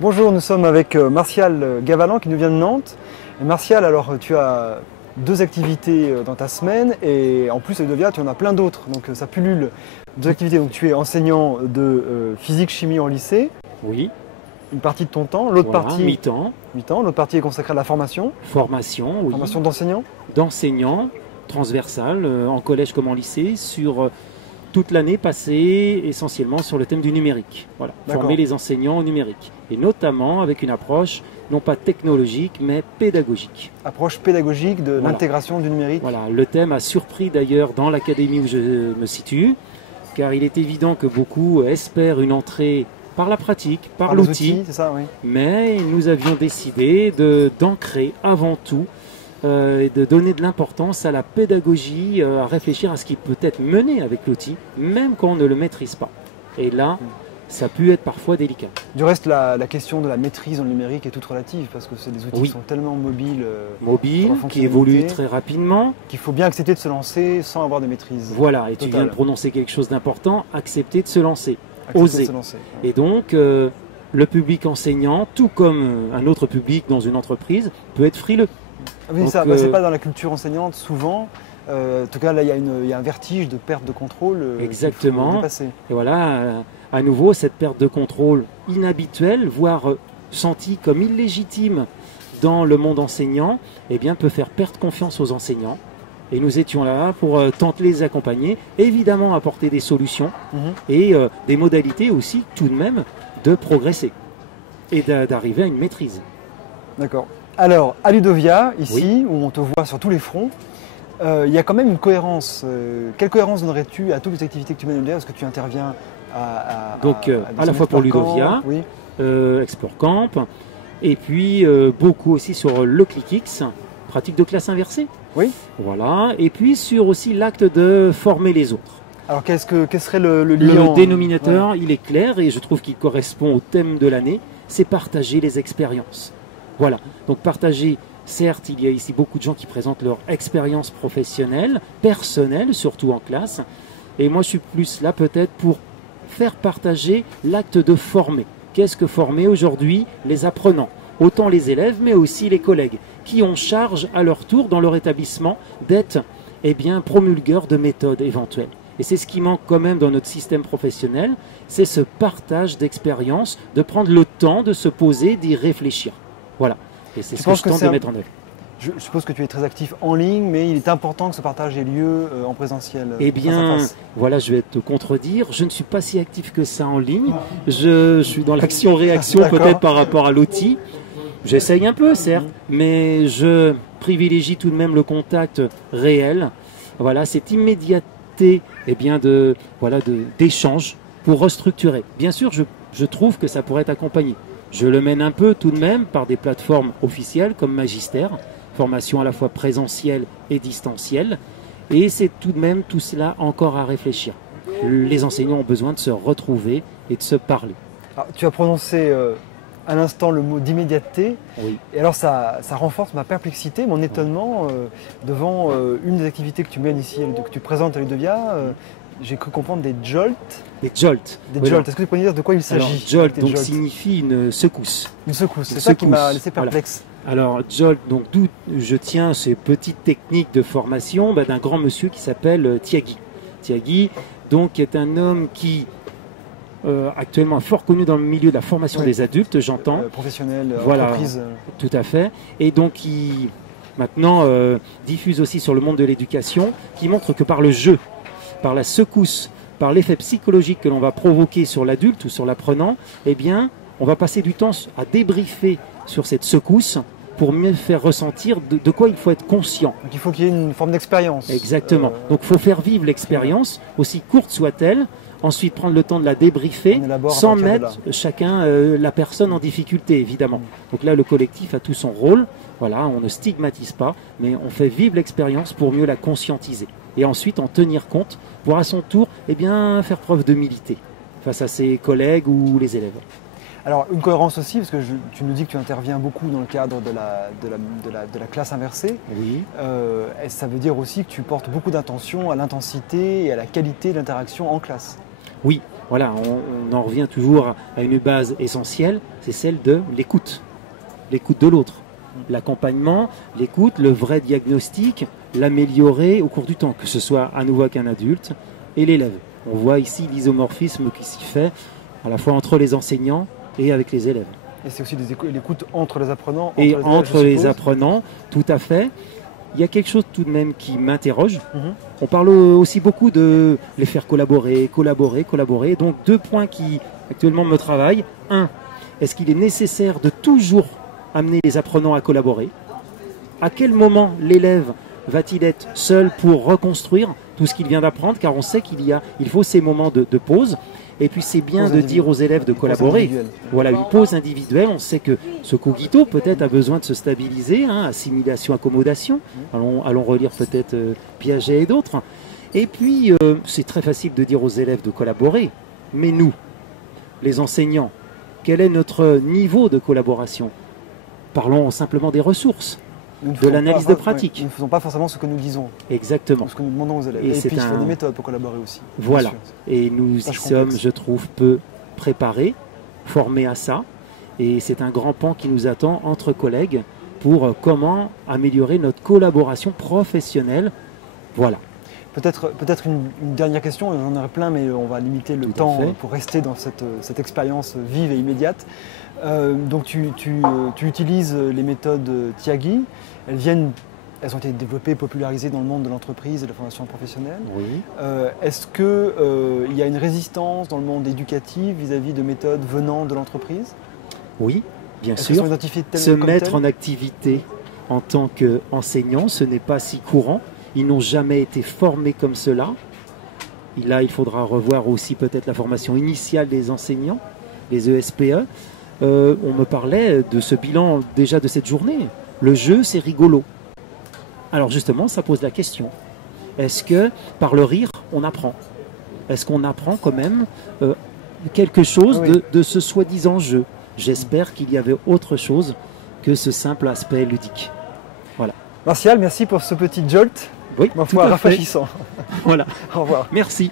Bonjour, nous sommes avec Martial Gavalan qui nous vient de Nantes. Et Martial, alors tu as deux activités dans ta semaine et en plus avec Devia, tu en as plein d'autres, donc ça pullule. Deux activités, donc tu es enseignant de physique-chimie en lycée, Oui, une partie de ton temps, l'autre voilà, partie mi-temps, mi-temps, l'autre partie est consacrée à la formation, formation, oui, formation d'enseignants. d'enseignants, transversale, en collège comme en lycée, sur toute l'année passée essentiellement sur le thème du numérique. Voilà, former les enseignants au numérique. Et notamment avec une approche non pas technologique, mais pédagogique. Approche pédagogique de Voilà. l'intégration du numérique. Voilà, le thème a surpris d'ailleurs dans l'académie où je me situe, car il est évident que beaucoup espèrent une entrée par la pratique, par les l'outil, outils, c'est ça, oui. mais nous avions décidé d'ancrer avant tout et de donner de l'importance à la pédagogie, à réfléchir à ce qui peut être mené avec l'outil, même quand on ne le maîtrise pas. Et là, ça peut être parfois délicat. Du reste, la question de la maîtrise dans le numérique est toute relative parce que c'est des outils qui sont tellement mobiles, Mobile, qui évolue très rapidement. qu'il faut bien accepter de se lancer sans avoir de maîtrise. Voilà, et tu viens de prononcer quelque chose d'important, accepter de se lancer, oser. Et donc, le public enseignant, tout comme un autre public dans une entreprise, peut être frileux. Oui, donc, ça, c'est pas dans la culture enseignante souvent. En tout cas, là, il y a un vertige de perte de contrôle. Exactement. Qu'il faut dépasser. Et voilà, à nouveau, cette perte de contrôle inhabituelle, voire sentie comme illégitime dans le monde enseignant, eh bien, peut faire perdre confiance aux enseignants. Et nous étions là pour tenter de les accompagner, évidemment apporter des solutions et des modalités aussi, tout de même, de progresser et d'arriver à une maîtrise. D'accord. Alors, à Ludovia, ici, où on te voit sur tous les fronts, il y a quand même une cohérence. Quelle cohérence donnerais-tu à toutes les activités que tu mènes au Ludovia? Est-ce que tu interviens à la fois pour Ludovia, Explore Camp, et puis beaucoup aussi sur le ClickX, pratique de classe inversée. Oui. Voilà. Et puis sur aussi l'acte de former les autres. Alors quel serait le lien? Le dénominateur, il est clair et je trouve qu'il correspond au thème de l'année, c'est partager les expériences. Voilà. Donc partager, certes, il y a ici beaucoup de gens qui présentent leur expérience professionnelle, personnelle, surtout en classe. Et moi, je suis plus là peut-être pour faire partager l'acte de former. Qu'est-ce que former aujourd'hui les apprenants? Autant les élèves, mais aussi les collègues, qui ont charge à leur tour dans leur établissement d'être promulgueurs de méthodes éventuelles. Et c'est ce qui manque quand même dans notre système professionnel, c'est ce partage d'expérience, de prendre le temps de se poser, d'y réfléchir. Voilà. Et c'est ce que je tente de mettre en œuvre. Je suppose que tu es très actif en ligne, mais il est important que ce partage ait lieu en présentiel. Eh bien, voilà, je vais te contredire. Je ne suis pas si actif que ça en ligne. Je suis dans l'action-réaction peut-être par rapport à l'outil. J'essaye un peu, certes, mais je privilégie tout de même le contact réel. Voilà, cette immédiateté d'échange pour restructurer. Bien sûr, je trouve que ça pourrait être accompagné. Je le mène un peu tout de même par des plateformes officielles comme Magister, formation à la fois présentielle et distancielle. Et c'est tout de même tout cela encore à réfléchir. Les enseignants ont besoin de se retrouver et de se parler. Alors, tu as prononcé à l'instant le mot d'immédiateté. Oui. Et alors ça renforce ma perplexité, mon étonnement devant une des activités que tu mènes ici, que tu présentes à Ludovia. J'ai cru comprendre des jolts. Des jolts. Des jolts. Est-ce que tu peux nous dire de quoi il s'agit? Jolt donc signifie une secousse. Une secousse, c'est ça qui m'a laissé perplexe. Voilà. Alors jolt, donc d'où je tiens ces petites techniques de formation d'un grand monsieur qui s'appelle Tiagui. Tiagui, donc, est un homme qui actuellement est fort connu dans le milieu de la formation des adultes, j'entends. Professionnel, voilà, entreprise. Tout à fait. Et donc qui maintenant diffuse aussi sur le monde de l'éducation, qui montre que par le jeu, par la secousse, par l'effet psychologique que l'on va provoquer sur l'adulte ou sur l'apprenant, eh bien, on va passer du temps à débriefer sur cette secousse pour mieux faire ressentir de quoi il faut être conscient. Donc il faut qu'il y ait une forme d'expérience. Exactement. Donc il faut faire vivre l'expérience, aussi courte soit-elle, ensuite prendre le temps de la débriefer, sans mettre chacun la personne en difficulté, évidemment. Donc là, le collectif a tout son rôle. Voilà, on ne stigmatise pas, mais on fait vivre l'expérience pour mieux la conscientiser. Et ensuite en tenir compte pour à son tour faire preuve d'humilité face à ses collègues ou les élèves. Alors une cohérence aussi, parce que tu nous dis que tu interviens beaucoup dans le cadre de la classe inversée. Oui. Ça veut dire aussi que tu portes beaucoup d'attention à l'intensité et à la qualité de l'interaction en classe. Oui, voilà, on en revient toujours à une base essentielle, c'est celle de l'écoute de l'autre. L'accompagnement, l'écoute, le vrai diagnostic, l'améliorer au cours du temps, que ce soit à nouveau qu'un adulte et l'élève. On voit ici l'isomorphisme qui s'y fait à la fois entre les enseignants et avec les élèves. Et c'est aussi l'écoute entre les apprenants. Et entre les apprenants, tout à fait. Il y a quelque chose tout de même qui m'interroge. On parle aussi beaucoup de les faire collaborer. Donc 2 points qui actuellement me travaillent. 1, est-ce qu'il est nécessaire de toujours amener les apprenants à collaborer? À quel moment l'élève va-t-il être seul pour reconstruire tout ce qu'il vient d'apprendre? Car on sait il faut ces moments de pause. Et puis c'est bien de dire aux élèves de collaborer. Voilà, une pause individuelle. On sait que ce cogito peut-être a besoin de se stabiliser, hein, assimilation, accommodation. Allons relire peut-être Piaget et d'autres. Et puis c'est très facile de dire aux élèves de collaborer. Mais nous, les enseignants, quel est notre niveau de collaboration? Parlons simplement des ressources, de l'analyse de pratique. Nous ne faisons pas forcément ce que nous disons. Exactement. Ce que nous demandons aux élèves. Et puis il faut des méthodes pour collaborer aussi. Voilà. Et nous y sommes, je trouve, peu préparés, formés à ça. Et c'est un grand pan qui nous attend entre collègues pour comment améliorer notre collaboration professionnelle. Voilà. Peut-être une dernière question, j'en aurais plein, mais on va limiter le temps pour rester dans cette expérience vive et immédiate. Donc tu utilises les méthodes Tyagi, elles ont été développées, popularisées dans le monde de l'entreprise et de la formation professionnelle. Oui. Est-ce qu'il y a une résistance dans le monde éducatif vis-à-vis de méthodes venant de l'entreprise? Oui, bien sûr. Se mettre en activité en tant qu'enseignant, ce n'est pas si courant. Ils n'ont jamais été formés comme cela. Là, il faudra revoir aussi peut-être la formation initiale des enseignants, les ESPE. On me parlait de ce bilan déjà de cette journée. Le jeu, c'est rigolo. Alors justement, ça pose la question. Est-ce que par le rire, on apprend? Est-ce qu'on apprend quand même quelque chose de ce soi-disant jeu? J'espère qu'il y avait autre chose que ce simple aspect ludique. Voilà. Martial, merci pour ce petit jolt. Oui, ma foi, rafraîchissant. Voilà. Au revoir. Merci.